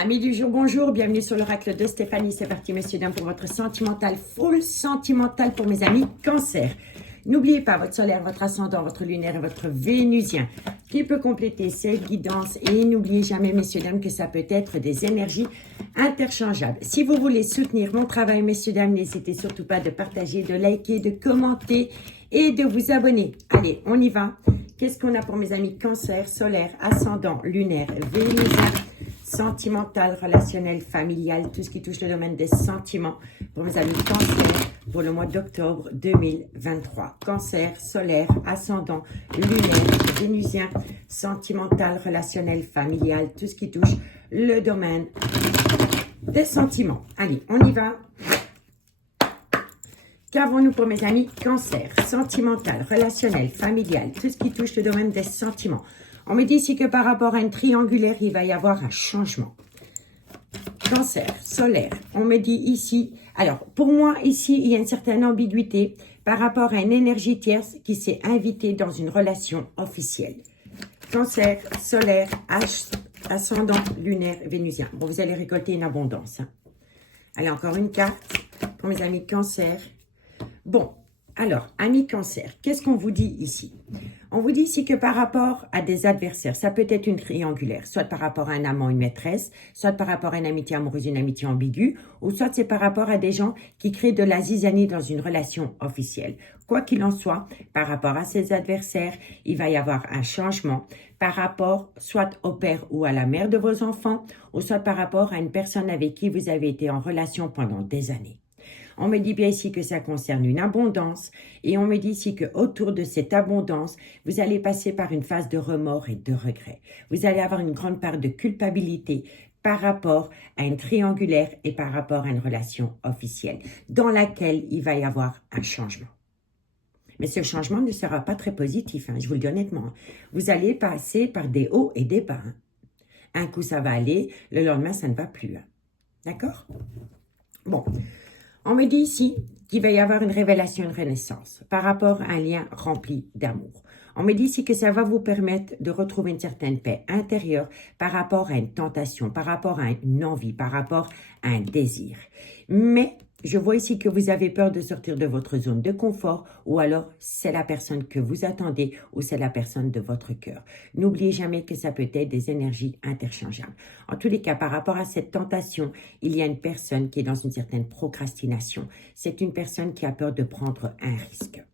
Amis du jour, bonjour, bienvenue sur l'oracle de Stéphanie. C'est parti, messieurs, dames, pour votre sentimental, full sentimental pour mes amis cancer. N'oubliez pas votre solaire, votre ascendant, votre lunaire et votre vénusien qui peut compléter cette guidance. Et n'oubliez jamais, messieurs, dames, que ça peut être des énergies interchangeables. Si vous voulez soutenir mon travail, messieurs, dames, n'hésitez surtout pas de partager, de liker, de commenter et de vous abonner. Allez, on y va. Qu'est-ce qu'on a pour mes amis cancer, solaire, ascendant, lunaire, vénusien, sentimental, relationnel, familial, tout ce qui touche le domaine des sentiments pour mes amis cancer pour le mois d'octobre 2023. Cancer, solaire, ascendant, lunaire, vénusien, sentimental, relationnel, familial, tout ce qui touche le domaine des sentiments. Allez, on y va. Qu'avons-nous pour mes amis cancer, sentimental, relationnel, familial, tout ce qui touche le domaine des sentiments? On me dit ici que par rapport à une triangulaire, il va y avoir un changement. Cancer, solaire, on me dit ici, alors pour moi ici, il y a une certaine ambiguïté par rapport à une énergie tierce qui s'est invitée dans une relation officielle. Cancer, solaire, ascendant, lunaire, vénusien. Bon, vous allez récolter une abondance. Hein. Allez, encore une carte pour mes amis cancer. Bon, alors, amis cancer, qu'est-ce qu'on vous dit ici? On vous dit ici que par rapport à des adversaires, ça peut être une triangulaire, soit par rapport à un amant, une maîtresse, soit par rapport à une amitié amoureuse, une amitié ambiguë, ou soit c'est par rapport à des gens qui créent de la zizanie dans une relation officielle. Quoi qu'il en soit, par rapport à ces adversaires, il va y avoir un changement par rapport soit au père ou à la mère de vos enfants, ou soit par rapport à une personne avec qui vous avez été en relation pendant des années. On me dit bien ici que ça concerne une abondance et on me dit ici qu'autour de cette abondance, vous allez passer par une phase de remords et de regret. Vous allez avoir une grande part de culpabilité par rapport à une triangulaire et par rapport à une relation officielle dans laquelle il va y avoir un changement. Mais ce changement ne sera pas très positif, hein, je vous le dis honnêtement. Vous allez passer par des hauts et des bas. Hein. Un coup, ça va aller, le lendemain, ça ne va plus. Hein. D'accord? Bon. On me dit ici qu'il va y avoir une révélation, une renaissance par rapport à un lien rempli d'amour. On me dit ici que ça va vous permettre de retrouver une certaine paix intérieure par rapport à une tentation, par rapport à une envie, par rapport à un désir. Mais je vois ici que vous avez peur de sortir de votre zone de confort ou alors c'est la personne que vous attendez ou c'est la personne de votre cœur. N'oubliez jamais que ça peut être des énergies interchangeables. En tous les cas, par rapport à cette tentation, il y a une personne qui est dans une certaine procrastination. C'est une personne qui a peur de prendre un risque.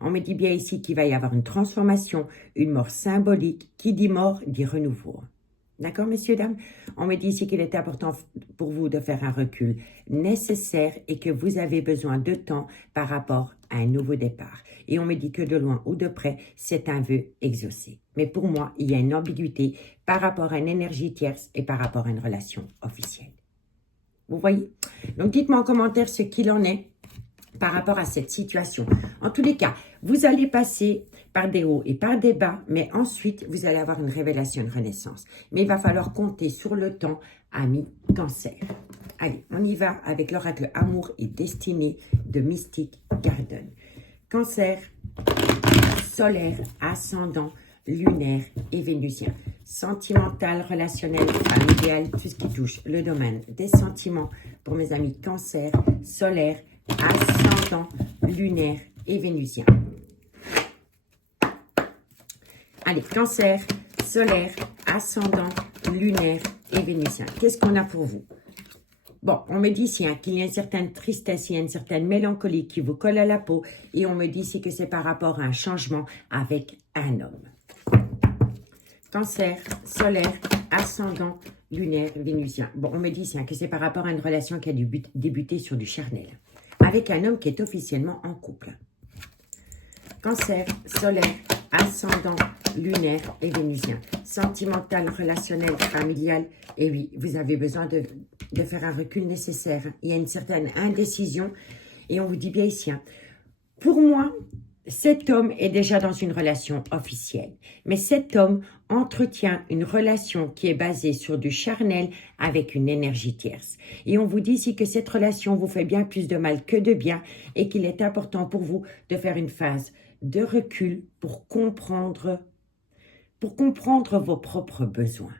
On me dit bien ici qu'il va y avoir une transformation, une mort symbolique. Qui dit mort dit renouveau. D'accord, messieurs, dames? On me dit ici qu'il est important pour vous de faire un recul nécessaire et que vous avez besoin de temps par rapport à un nouveau départ. Et on me dit que de loin ou de près, c'est un vœu exaucé. Mais pour moi, il y a une ambiguïté par rapport à une énergie tierce et par rapport à une relation officielle. Vous voyez? Donc, dites-moi en commentaire ce qu'il en est par rapport à cette situation. En tous les cas, vous allez passer par des hauts et par des bas, mais ensuite, vous allez avoir une révélation, une renaissance. Mais il va falloir compter sur le temps, amis cancer. Allez, on y va avec l'oracle Amour et Destinée de Mystic Garden. Cancer, solaire, ascendant, lunaire et vénusien. Sentimental, relationnel, familial, tout ce qui touche le domaine des sentiments pour mes amis cancer, solaire, ascendant, lunaire et vénusien. Allez, cancer, solaire, ascendant, lunaire et vénusien. Qu'est-ce qu'on a pour vous? Bon, on me dit ici hein, qu'il y a une certaine tristesse, il y a une certaine mélancolie qui vous colle à la peau et on me dit ici que c'est par rapport à un changement avec un homme. Cancer, solaire, ascendant, lunaire, vénusien. Bon, on me dit ici hein, que c'est par rapport à une relation qui a débuté sur du charnel avec un homme qui est officiellement en couple. Cancer, solaire, ascendant, lunaire et vénusien. Sentimental, relationnel, familial. Et oui, vous avez besoin de faire un recul nécessaire. Il y a une certaine indécision. Et on vous dit bien ici, hein, pour moi, cet homme est déjà dans une relation officielle. Mais cet homme entretient une relation qui est basée sur du charnel avec une énergie tierce. Et on vous dit ici que cette relation vous fait bien plus de mal que de bien et qu'il est important pour vous de faire une phase de recul pour comprendre vos propres besoins.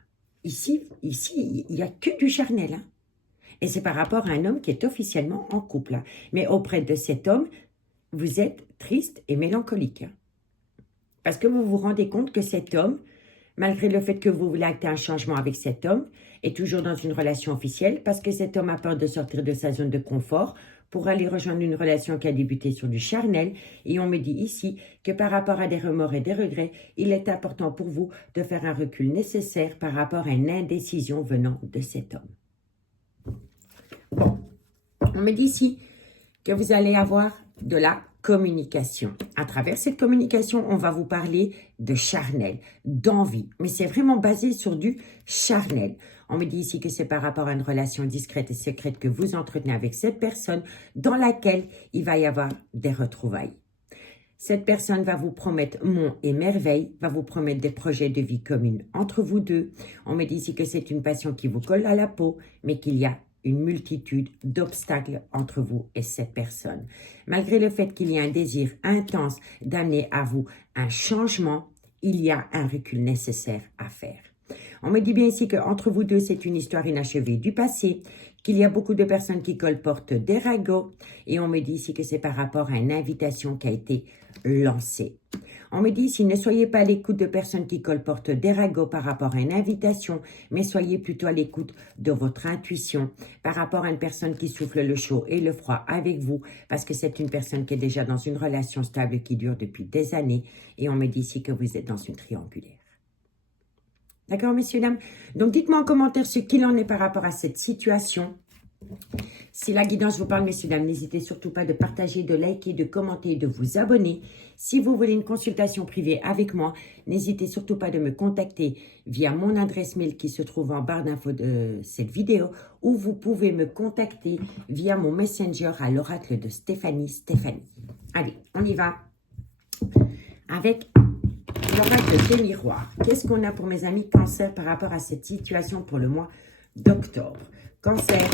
ici, il n'y a que du charnel. Hein. Et c'est par rapport à un homme qui est officiellement en couple. Hein. Mais auprès de cet homme, vous êtes triste et mélancolique. Hein. Parce que vous vous rendez compte que cet homme, malgré le fait que vous voulez acter un changement avec cet homme, est toujours dans une relation officielle, parce que cet homme a peur de sortir de sa zone de confort pour aller rejoindre une relation qui a débuté sur du charnel. Et on me dit ici que par rapport à des remords et des regrets, il est important pour vous de faire un recul nécessaire par rapport à une indécision venant de cet homme. Bon, on me dit ici que vous allez avoir de la communication. À travers cette communication, on va vous parler de charnel, d'envie. Mais c'est vraiment basé sur du charnel. On me dit ici que c'est par rapport à une relation discrète et secrète que vous entretenez avec cette personne dans laquelle il va y avoir des retrouvailles. Cette personne va vous promettre monts et merveilles, va vous promettre des projets de vie commune entre vous deux. On me dit ici que c'est une passion qui vous colle à la peau, mais qu'il y a une multitude d'obstacles entre vous et cette personne. Malgré le fait qu'il y a un désir intense d'amener à vous un changement, il y a un recul nécessaire à faire. On me dit bien ici qu'entre vous deux, c'est une histoire inachevée du passé, qu'il y a beaucoup de personnes qui colportent des ragots, et on me dit ici que c'est par rapport à une invitation qui a été lancée. On me dit ici, ne soyez pas à l'écoute de personnes qui colportent des ragots par rapport à une invitation, mais soyez plutôt à l'écoute de votre intuition par rapport à une personne qui souffle le chaud et le froid avec vous, parce que c'est une personne qui est déjà dans une relation stable qui dure depuis des années, et on me dit ici que vous êtes dans une triangulaire. D'accord, messieurs, dames? Donc, dites-moi en commentaire ce qu'il en est par rapport à cette situation. Si la guidance vous parle, messieurs, dames, n'hésitez surtout pas de partager, de liker, de commenter, de vous abonner. Si vous voulez une consultation privée avec moi, n'hésitez surtout pas de me contacter via mon adresse mail qui se trouve en barre d'infos de cette vidéo, ou vous pouvez me contacter via mon messenger à l'oracle de Stéphanie. Allez, on y va avec l'oracle des miroirs. Qu'est-ce qu'on a pour mes amis Cancer par rapport à cette situation pour le mois d'octobre? Cancer,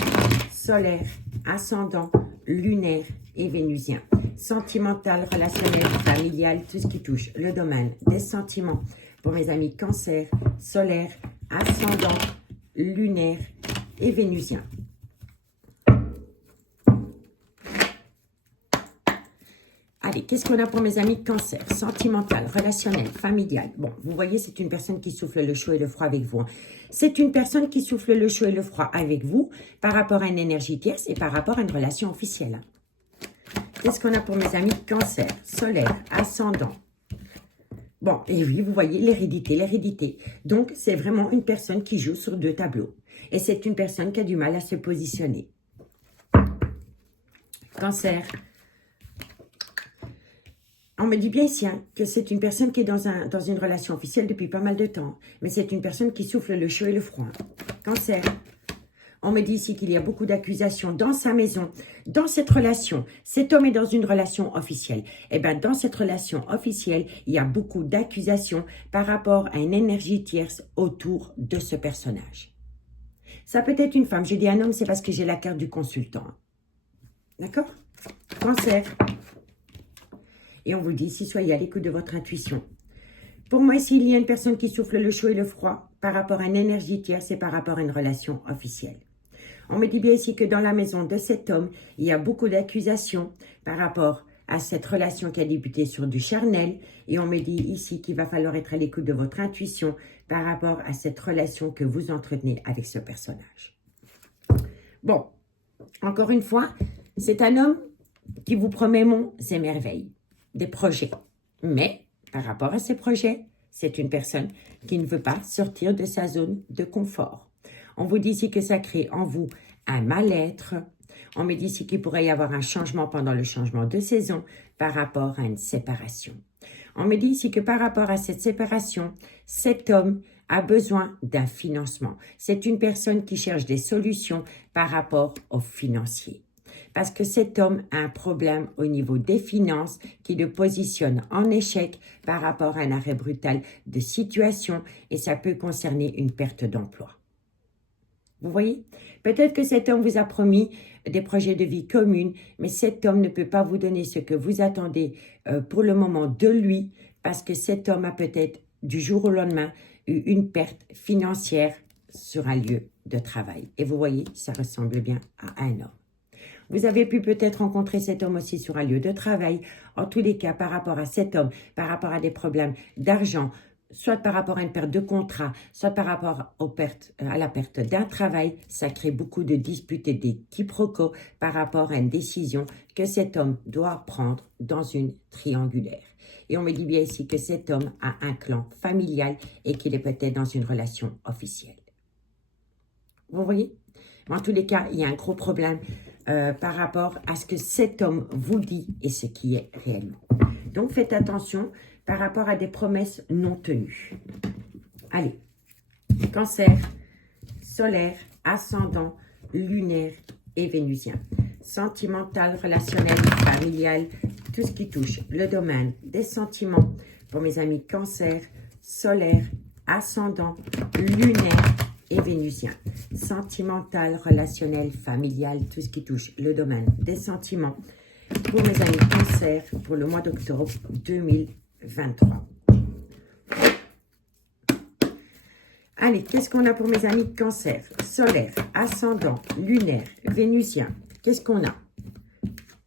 solaire, ascendant, lunaire et vénusien. Sentimental, relationnel, familial, tout ce qui touche le domaine des sentiments. Pour mes amis Cancer, solaire, ascendant, lunaire et vénusien. Allez, qu'est-ce qu'on a pour mes amis Cancer? Sentimental, relationnel, familial. Bon, vous voyez, c'est une personne qui souffle le chaud et le froid avec vous. Hein. C'est une personne qui souffle le chaud et le froid avec vous par rapport à une énergie tierce et par rapport à une relation officielle. Hein. Qu'est-ce qu'on a pour mes amis Cancer? Solaire, ascendant. Bon, et oui, vous voyez, l'hérédité. Donc, c'est vraiment une personne qui joue sur deux tableaux. Et c'est une personne qui a du mal à se positionner. Cancer. On me dit bien ici hein, que c'est une personne qui est dans une relation officielle depuis pas mal de temps. Mais c'est une personne qui souffle le chaud et le froid. Cancer. On me dit ici qu'il y a beaucoup d'accusations dans sa maison, dans cette relation. Cet homme est dans une relation officielle. Et bien, dans cette relation officielle, il y a beaucoup d'accusations par rapport à une énergie tierce autour de ce personnage. Ça peut être une femme. Je dis un homme, c'est parce que j'ai la carte du consultant. D'accord? Cancer. Et on vous dit ici, soyez à l'écoute de votre intuition. Pour moi, ici, il y a une personne qui souffle le chaud et le froid par rapport à une énergie tierce et par rapport à une relation officielle. On me dit bien ici que dans la maison de cet homme, il y a beaucoup d'accusations par rapport à cette relation qui a débuté sur du charnel. Et on me dit ici qu'il va falloir être à l'écoute de votre intuition par rapport à cette relation que vous entretenez avec ce personnage. Bon, encore une fois, c'est un homme qui vous promet monts et merveilles, des projets. Mais, par rapport à ces projets, c'est une personne qui ne veut pas sortir de sa zone de confort. On vous dit ici que ça crée en vous un mal-être. On me dit ici qu'il pourrait y avoir un changement pendant le changement de saison par rapport à une séparation. On me dit ici que par rapport à cette séparation, cet homme a besoin d'un financement. C'est une personne qui cherche des solutions par rapport aux financiers. Parce que cet homme a un problème au niveau des finances qui le positionne en échec par rapport à un arrêt brutal de situation et ça peut concerner une perte d'emploi. Vous voyez? Peut-être que cet homme vous a promis des projets de vie communs, mais cet homme ne peut pas vous donner ce que vous attendez pour le moment de lui parce que cet homme a peut-être du jour au lendemain eu une perte financière sur un lieu de travail. Et vous voyez, ça ressemble bien à un homme. Vous avez pu peut-être rencontrer cet homme aussi sur un lieu de travail. En tous les cas, par rapport à cet homme, par rapport à des problèmes d'argent, soit par rapport à une perte de contrat, soit par rapport à la perte d'un travail, ça crée beaucoup de disputes et des quiproquos par rapport à une décision que cet homme doit prendre dans une triangulaire. Et on me dit bien ici que cet homme a un clan familial et qu'il est peut-être dans une relation officielle. Vous voyez? En tous les cas, il y a un gros problème par rapport à ce que cet homme vous dit et ce qui est réellement. Donc, faites attention par rapport à des promesses non tenues. Allez, Cancer, solaire, ascendant, lunaire et vénusien. Sentimental, relationnel, familial, tout ce qui touche le domaine des sentiments pour mes amis Cancer, solaire, ascendant, lunaire et vénusien. Sentimental, relationnel, familial, tout ce qui touche le domaine des sentiments pour mes amis Cancer pour le mois d'octobre 2023. Allez, qu'est-ce qu'on a pour mes amis Cancer, solaire, ascendant, lunaire, vénusien? Qu'est-ce qu'on a?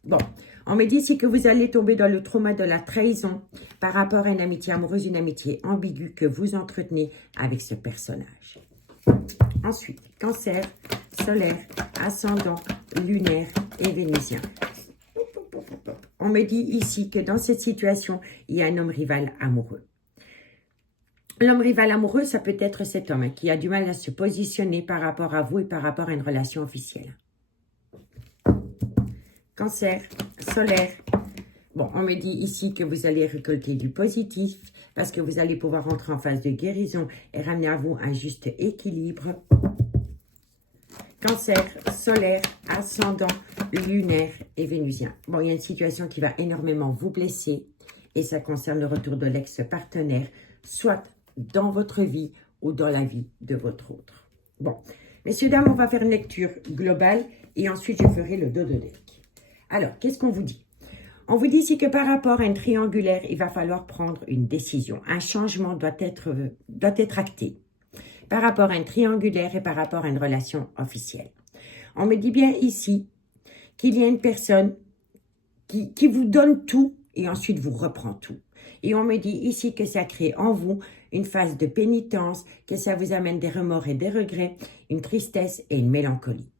Bon, on me dit ici que vous allez tomber dans le trauma de la trahison par rapport à une amitié amoureuse, une amitié ambiguë que vous entretenez avec ce personnage. Ensuite, Cancer, solaire, ascendant, lunaire et vénusien. On me dit ici que dans cette situation, il y a un homme rival amoureux. L'homme rival amoureux, ça peut être cet homme qui a du mal à se positionner par rapport à vous et par rapport à une relation officielle. Cancer, solaire. Bon, on me dit ici que vous allez récolter du positif parce que vous allez pouvoir entrer en phase de guérison et ramener à vous un juste équilibre. Cancer, solaire, ascendant, lunaire et vénusien. Bon, il y a une situation qui va énormément vous blesser et ça concerne le retour de l'ex-partenaire, soit dans votre vie ou dans la vie de votre autre. Bon, messieurs, dames, on va faire une lecture globale et ensuite je ferai le dos de deck. Alors, qu'est-ce qu'on vous dit? On vous dit ici que par rapport à une triangulaire, il va falloir prendre une décision. Un changement doit être acté par rapport à une triangulaire et par rapport à une relation officielle. On me dit bien ici qu'il y a une personne qui vous donne tout et ensuite vous reprend tout. Et on me dit ici que ça crée en vous une phase de pénitence, que ça vous amène des remords et des regrets, une tristesse et une mélancolie.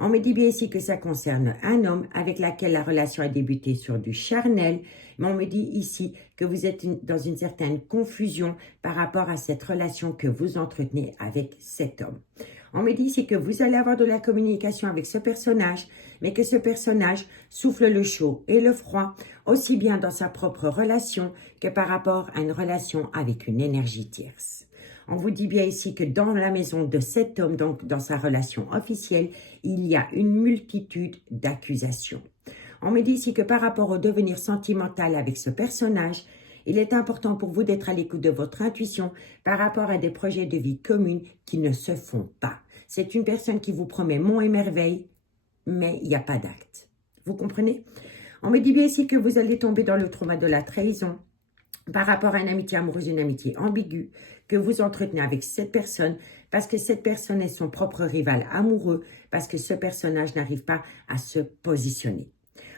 On me dit bien ici que ça concerne un homme avec lequel la relation a débuté sur du charnel, mais on me dit ici que vous êtes dans une certaine confusion par rapport à cette relation que vous entretenez avec cet homme. On me dit ici que vous allez avoir de la communication avec ce personnage, mais que ce personnage souffle le chaud et le froid, aussi bien dans sa propre relation que par rapport à une relation avec une énergie tierce. On vous dit bien ici que dans la maison de cet homme, donc dans sa relation officielle, il y a une multitude d'accusations. On me dit ici que par rapport au devenir sentimental avec ce personnage, il est important pour vous d'être à l'écoute de votre intuition par rapport à des projets de vie communs qui ne se font pas. C'est une personne qui vous promet monts et merveilles, mais il n'y a pas d'acte. Vous comprenez? On me dit bien ici que vous allez tomber dans le trauma de la trahison par rapport à une amitié amoureuse, une amitié ambiguë que vous entretenez avec cette personne parce que cette personne est son propre rival amoureux, parce que ce personnage n'arrive pas à se positionner.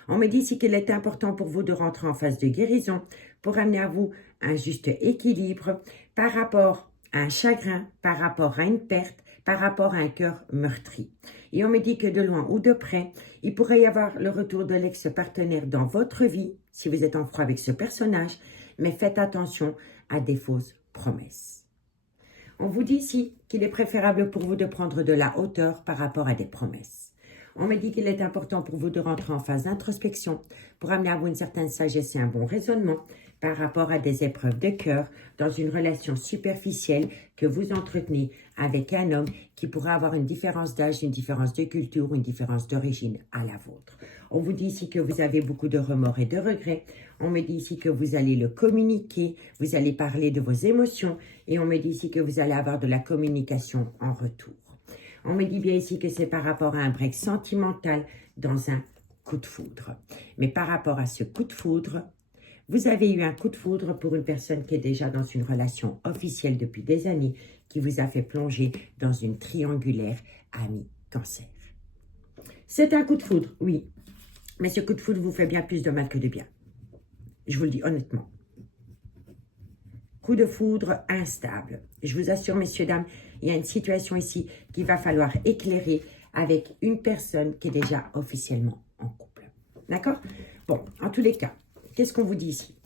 On me dit ici qu'il est important pour vous de rentrer en phase de guérison pour amener à vous un juste équilibre par rapport à un chagrin, par rapport à une perte, par rapport à un cœur meurtri. Et on me dit que de loin ou de près, il pourrait y avoir le retour de l'ex-partenaire dans votre vie, si vous êtes en froid avec ce personnage, mais faites attention à des fausses promesses. On vous dit ici qu'il est préférable pour vous de prendre de la hauteur par rapport à des promesses. On me dit qu'il est important pour vous de rentrer en phase d'introspection pour amener à vous une certaine sagesse et un bon raisonnement par rapport à des épreuves de cœur dans une relation superficielle que vous entretenez avec un homme qui pourrait avoir une différence d'âge, une différence de culture, une différence d'origine à la vôtre. On vous dit ici que vous avez beaucoup de remords et de regrets. On me dit ici que vous allez le communiquer, vous allez parler de vos émotions et on me dit ici que vous allez avoir de la communication en retour. On me dit bien ici que c'est par rapport à un break sentimental dans un coup de foudre. Mais par rapport à ce coup de foudre, vous avez eu un coup de foudre pour une personne qui est déjà dans une relation officielle depuis des années, qui vous a fait plonger dans une triangulaire ami cancer. C'est un coup de foudre, oui. Mais ce coup de foudre vous fait bien plus de mal que de bien. Je vous le dis honnêtement. Coup de foudre instable. Je vous assure, messieurs, dames, il y a une situation ici qu'il va falloir éclairer avec une personne qui est déjà officiellement en couple. D'accord? Bon, en tous les cas, qu'est-ce qu'on vous dit ici?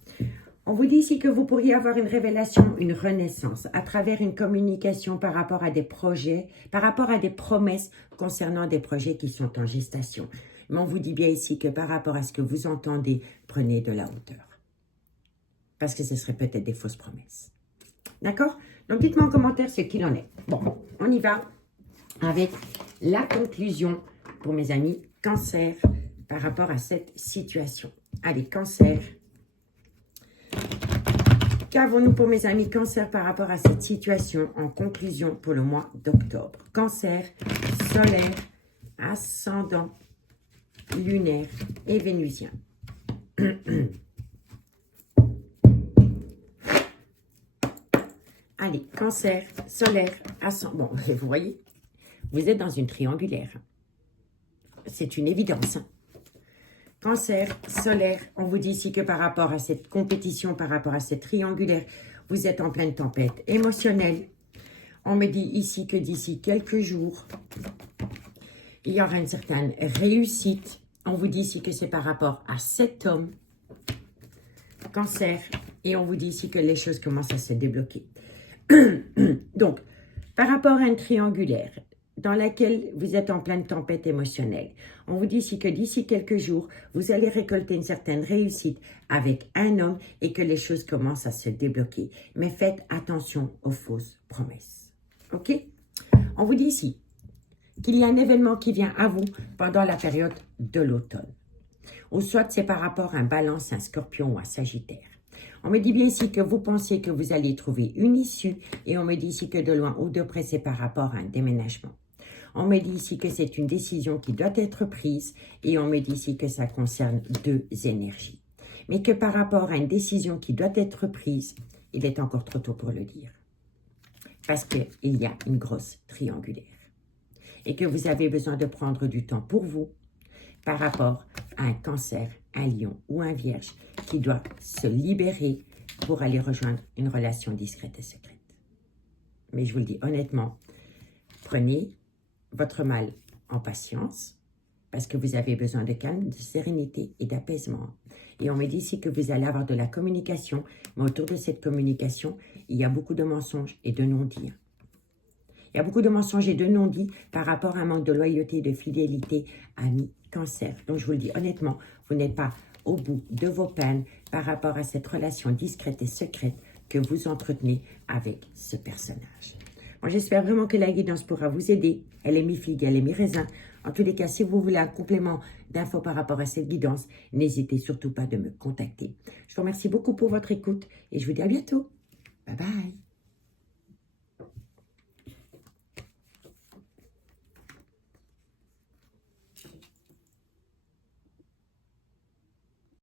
On vous dit ici que vous pourriez avoir une révélation, une renaissance à travers une communication par rapport à des projets, par rapport à des promesses concernant des projets qui sont en gestation. Mais on vous dit bien ici que par rapport à ce que vous entendez, prenez de la hauteur. Parce que ce serait peut-être des fausses promesses. D'accord? Donc, dites-moi en commentaire ce qu'il en est. Bon, on y va avec la conclusion pour mes amis cancer par rapport à cette situation. Allez, cancer. Qu'avons-nous pour mes amis cancer par rapport à cette situation en conclusion pour le mois d'octobre? Cancer, solaire, ascendant, lunaire et vénusien. Allez, cancer, solaire, ascendant. Bon, vous voyez, vous êtes dans une triangulaire. C'est une évidence. Cancer, solaire, on vous dit ici que par rapport à cette compétition, par rapport à cette triangulaire, vous êtes en pleine tempête émotionnelle. On me dit ici que d'ici quelques jours, il y aura une certaine réussite. On vous dit ici que c'est par rapport à cet homme, cancer, et on vous dit ici que les choses commencent à se débloquer. Donc, par rapport à une triangulaire dans laquelle vous êtes en pleine tempête émotionnelle, on vous dit ici que d'ici quelques jours, vous allez récolter une certaine réussite avec un homme et que les choses commencent à se débloquer. Mais faites attention aux fausses promesses. OK? On vous dit ici qu'il y a un événement qui vient à vous pendant la période de l'automne. Ou soit c'est par rapport à un balance, un scorpion ou un sagittaire. On me dit bien ici que vous pensiez que vous alliez trouver une issue et on me dit ici que de loin ou de près, c'est par rapport à un déménagement. On me dit ici que c'est une décision qui doit être prise et on me dit ici que ça concerne deux énergies. Mais que par rapport à une décision qui doit être prise, il est encore trop tôt pour le dire. Parce qu'il y a une grosse triangulaire. Et que vous avez besoin de prendre du temps pour vous par rapport à un cancer, un lion ou un vierge qui doit se libérer pour aller rejoindre une relation discrète et secrète. Mais je vous le dis honnêtement, prenez votre mal en patience parce que vous avez besoin de calme, de sérénité et d'apaisement. Et on me dit ici que vous allez avoir de la communication, mais autour de cette communication, il y a beaucoup de mensonges et de non-dits. Il y a beaucoup de mensonges et de non-dits par rapport à un manque de loyauté et de fidélité ami cancer. Donc, je vous le dis honnêtement, vous n'êtes pas au bout de vos peines par rapport à cette relation discrète et secrète que vous entretenez avec ce personnage. Bon, j'espère vraiment que la guidance pourra vous aider. Elle est mi-figue, elle est mi-raisin. En tous les cas, si vous voulez un complément d'infos par rapport à cette guidance, n'hésitez surtout pas de me contacter. Je vous remercie beaucoup pour votre écoute et je vous dis à bientôt. Bye bye.